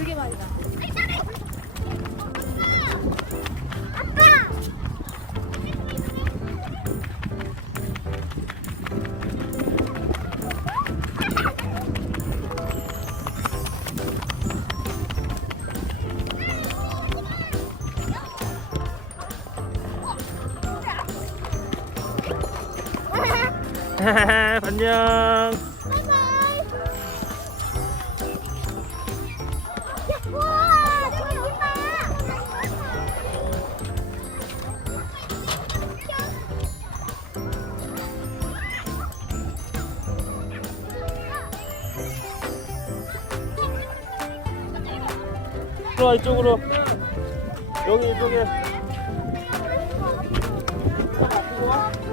되게 많이 나. 안녕. 들어와 이쪽으로. 여기 이쪽에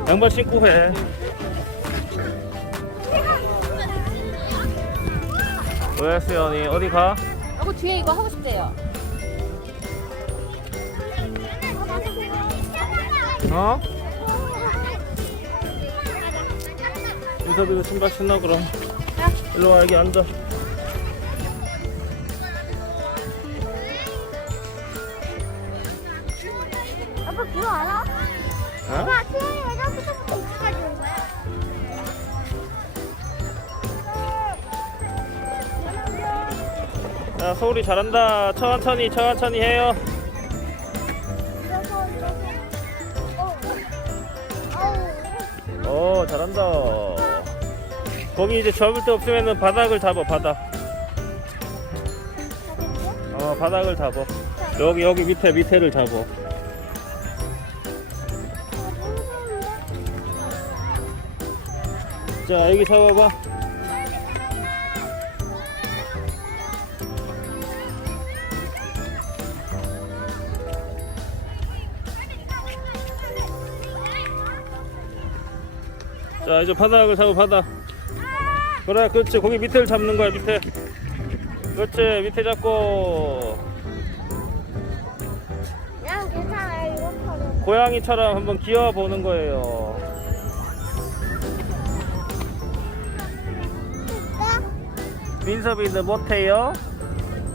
양말 신고 해. 왜 수연이 어디 가? 하고 뒤에 이거 하고 싶대요. 어? 인섭이도 신발 신나 그럼. 일로 와 여기 앉아. 아빠 그거 알아? 어? 아빠 수영이 예전부터 여기까지 온 거야. 야 소울이 잘한다. 천천히 천천히 해요. 이래서. 어. 어 잘한다. 거기 이제 접을 데 없으면은 바닥을 잡아 바닥. 어 바닥을 잡아. 여기 여기 밑에 밑에를 잡아. 자 여기 잡아봐. 자 이제 바닥을 잡아 바닥. 그래 그렇지 거기 밑에를 잡는 거야 밑에. 그렇지 밑에 잡고 괜찮아요. 이거. 고양이처럼 한번 기어 보는 거예요. 민섭이는 못해요?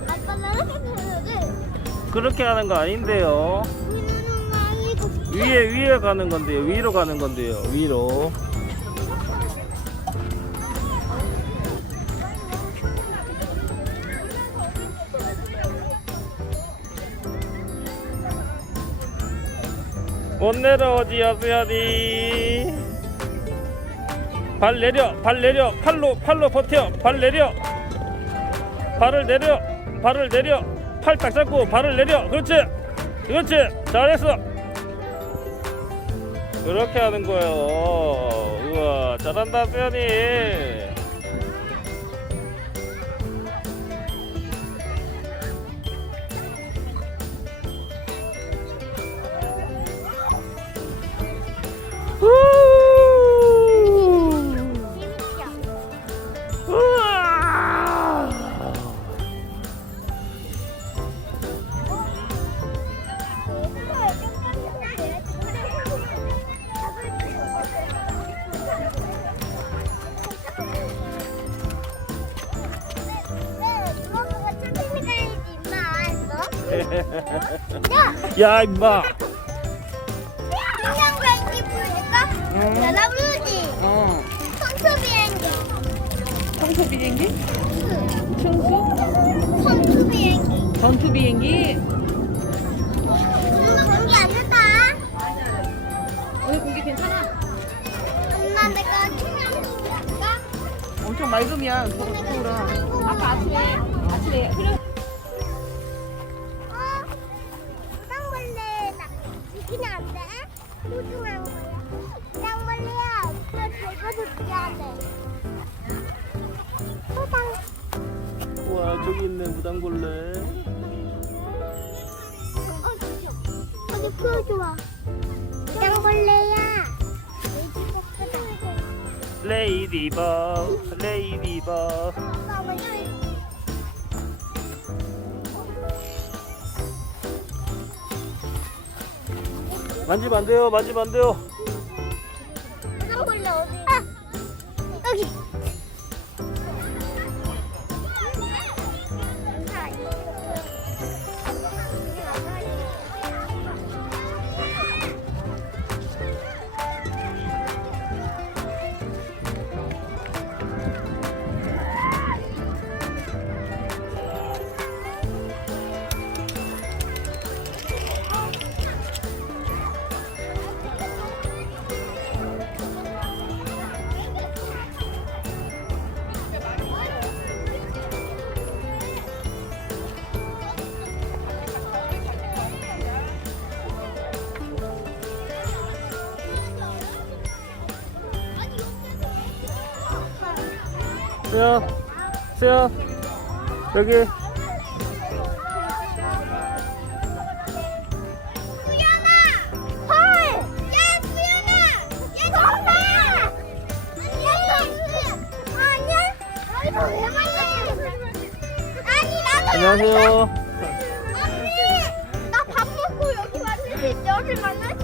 아빠 나랑 했는데 그렇게 하는 거 아닌데요. 위에 위에 가는 건데요. 위로 가는 건데요. 위로. 못 내려오지요, 수연이. 발 내려, 발 내려, 팔로, 팔로 버텨, 발 내려. 발을 내려, 발을 내려, 팔 딱 잡고 발을 내려. 그렇지, 그렇지, 잘했어. 그렇게 하는 거예요. 우와, 잘한다, 수연이. 야, 임마. 인형 비행기. 연아 부르지 어. 선수 비행기 청소 비행기? 청소? 선수 비행기 전투 비행기? 엄마 공기 안 된다 오늘 공기 괜찮아? 엄마 내가 그냥 할까? 엄청 맑음이야. 서울은. 아까 아침에 아침에 흐려. 돼지 볶음다 레이디버, 레이디버. 만지면 안 돼요, 만지면 안 돼요. 났어? 아니, 나도 안녕하세요 언니! 나 밥 먹고 여기 왔는데 너를 있어.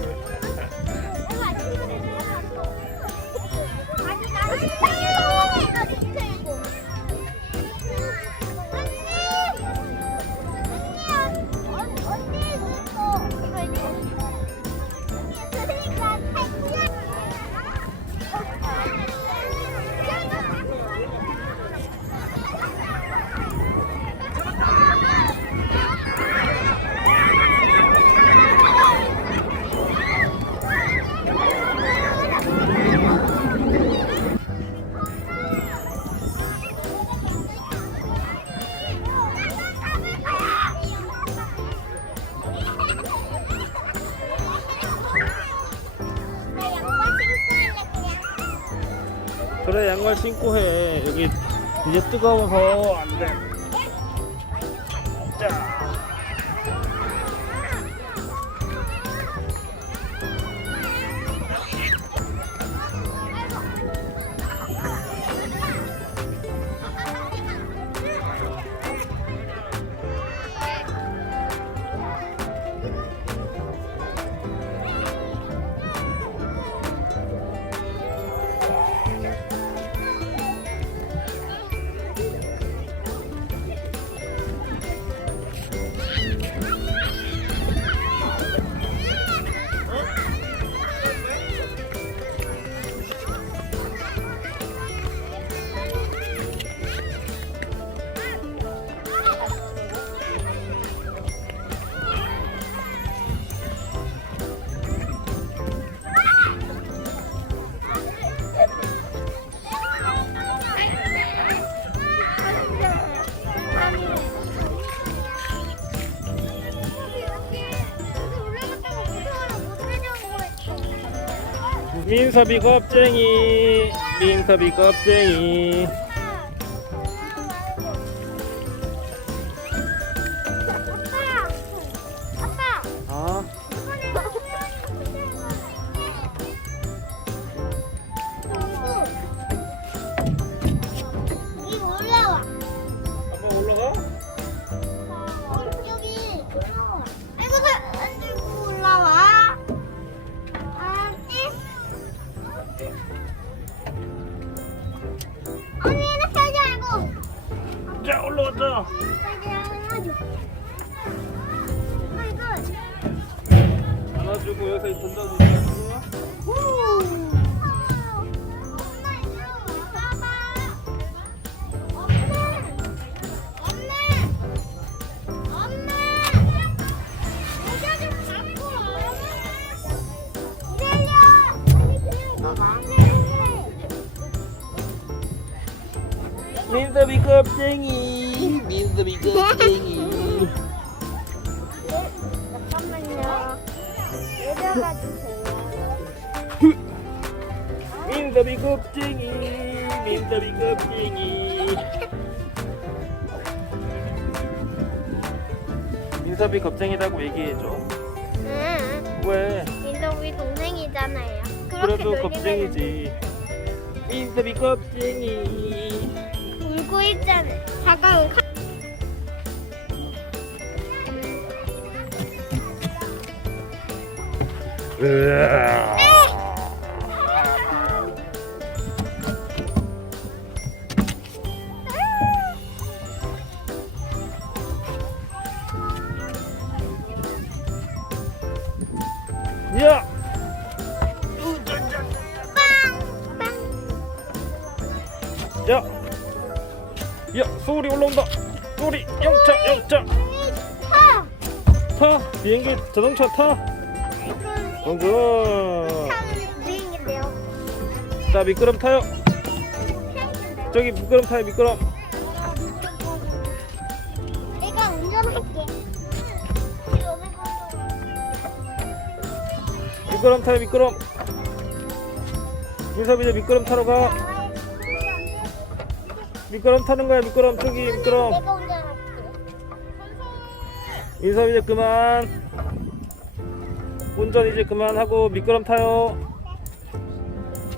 그래 양말 신고 해. 여기 이제 뜨거워서. 안돼 민섭이 겁쟁이. 민섭이 겁쟁이 자 올라왔다. 안아주고 여기서 던져주세 민섭이 겁쟁이 민섭이 겁쟁이 잠깐만요. 내려가 주세요. 민섭이 겁쟁이 민섭이 겁쟁이 민섭이 겁쟁이라고 얘기해줘 응. 왜? 민석이 동생이잖아요. 그래도 놀리면 겁쟁이지 민섭이 겁쟁이 울고 있잖아. 잠깐. 으아. 야, 소울이 올라온다. 소울이 영차, 영차. 타. 타. 비행기 자동차 타. 타는 비행인데요. 자, 미끄럼 타요. 저기 미끄럼 타요, 미끄럼. 내가 운전할게. 미끄럼 타요, 미끄럼. 민섭이 이제 미끄럼 타러 가. 미끄럼 타는 거야 미끄럼. 저기 미끄럼. 내가. 인섭 이제 그만. 운전 이제 그만하고 미끄럼 타요.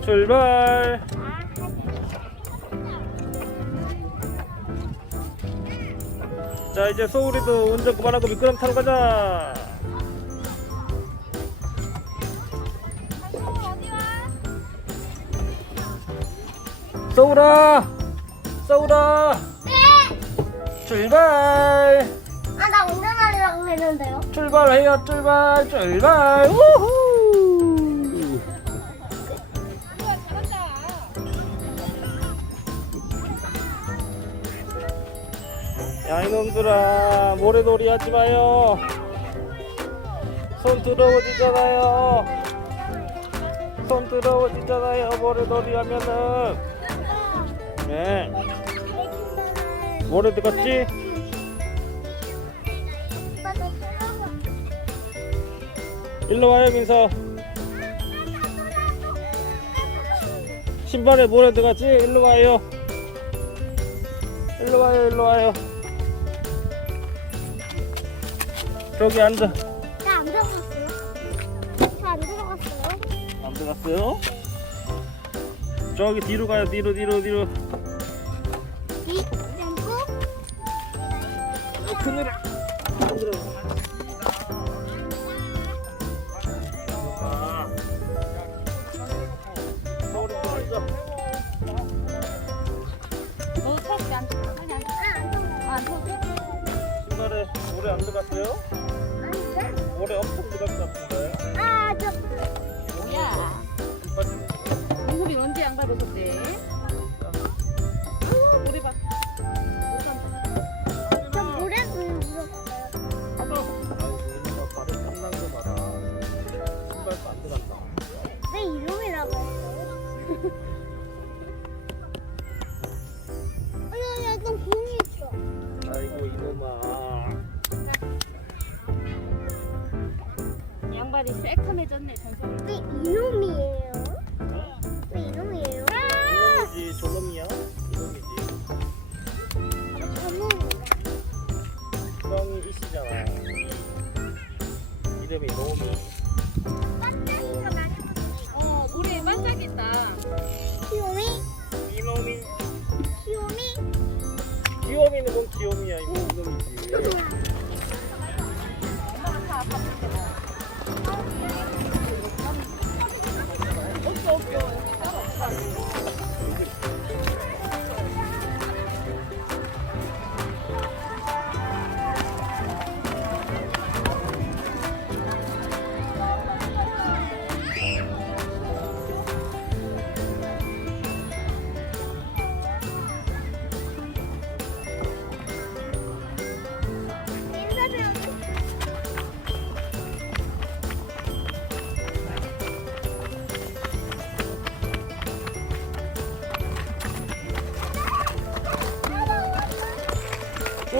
출발. 자 이제 소울이도 운전 그만하고 미끄럼 타러 가자 소울아 소울아 네. 출발. 아, 나 운전하려고 했는데요. 출발해요 출발 출발. 우후. 야 이놈들아 모래놀이 하지 마요. 손 더러워지잖아요. 손 더러워지잖아요 모래놀이 하면은. 네 모래 들어갔지? 일로 와요 민서 신발에 모래 들어갔지? 일로 와요 일로 와요 일로 와요 저기 앉아 나안 들어갔어요. 저안 들어갔어요. 안 들어갔어요? 저기 뒤로 가요 뒤로 뒤로 뒤로 그늘에 안 아. 너안 아니 안 아, 안 들어갔어요. 안 신발에 모래 안 들어갔어요? 아닌데? 모래 엄청 것 같은데 아, 저 뭐야 인섭이 언제 양발 벗었대 Valeu!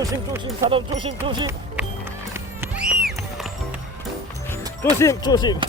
조심 조심 사람 조심 조심. 조심 조심